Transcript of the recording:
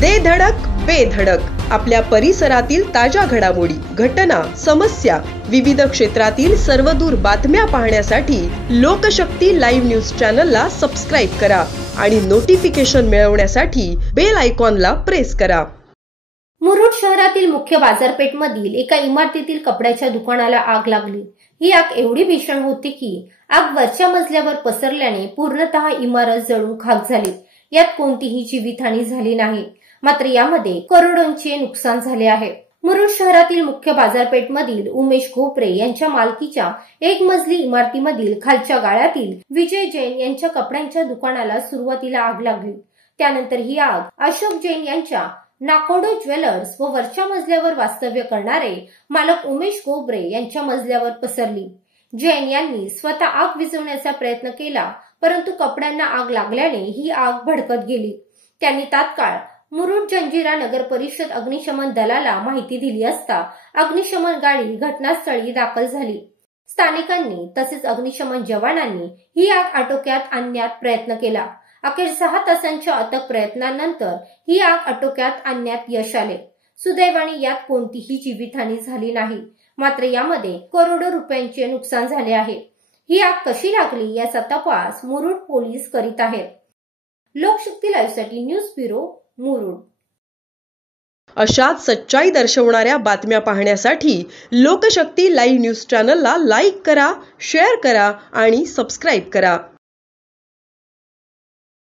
दे धडक बेधडक आपल्या परिसरातील ताज्या घडामोडी, घटना, समस्या, विविध क्षेत्रातील सर्वदूर बातम्या पाहण्यासाठी लोकशक्ती लाईव्ह न्यूज चॅनलला सबस्क्राईब करा आणि नोटिफिकेशन मिळवण्यासाठी बेल आयकॉनला प्रेस करा। मुरुड शहरातील मुख्य बाजारपेठमधील एका इमारतीतील कपड्याच्या दुकानाला आग लागली। ही आग एवढी भीषण होती की आग वरच्या मजल्यावर पसरल्याने पूर्णतः इमारत जळून खाक झाली। यात कोणतीही जीवितहानी झाली नाही, मात्र यामध्ये करोडोंचे नुकसान झाले आहे। मुरुड शहरातील मुख्य बाजारपेठमधील उमेश घोपरे यांच्या मालकीच्या एक मजली इमारतीमधील खालच्या गाळ्यातील विजय जैन यांच्या कपड्यांच्या दुकानाला सुरुवातीला आग लागली। त्यानंतर ही आग अशोक जैन यांच्या नाकोडो ज्वेलर्स व वरच्या मजल्यावर वास्तव्य करणारे मालक उमेश घोपरे यांच्या मजल्यावर पसरली। जैन यांनी स्वतः आग विझवण्याचा प्रयत्न केला, परंतु कपड्यांना आग लागल्याने ही आग भडकत गेली। त्यांनी तात्काळ मुरुड जंजिरा नगर परिषद अग्निशमन दलाला माहिती दिली असता अग्निशमन गाडी घटनास्थळी दाखल झाली। स्थानिकांनी तसेच अग्निशमन जवानांनी ही आग आटोक्यात आणण्यात प्रयत्न केला। अखेर 6 तासांच्या अथक प्रयत्नानंतर ही आग आटोक्यात आणण्यात यश आले। सुदैवाने यात कोणतीही जीवितहानी झाली नाही, मात्र यामध्ये करोडो रुपयांचे नुकसान झाले आहे। ही आग कशी लागली याचा तपास मुरुड पोलीस करीत आहेत। लोकशक्ती लाईव्हसाठी न्यूज ब्युरो, मुरुड। अशाच सच्चाई दर्शवणाऱ्या बातम्या पाहण्यासाठी लोकशक्ती लाईव्ह न्यूज चॅनलला लाईक करा, शेअर करा आणि सबस्क्राईब करा।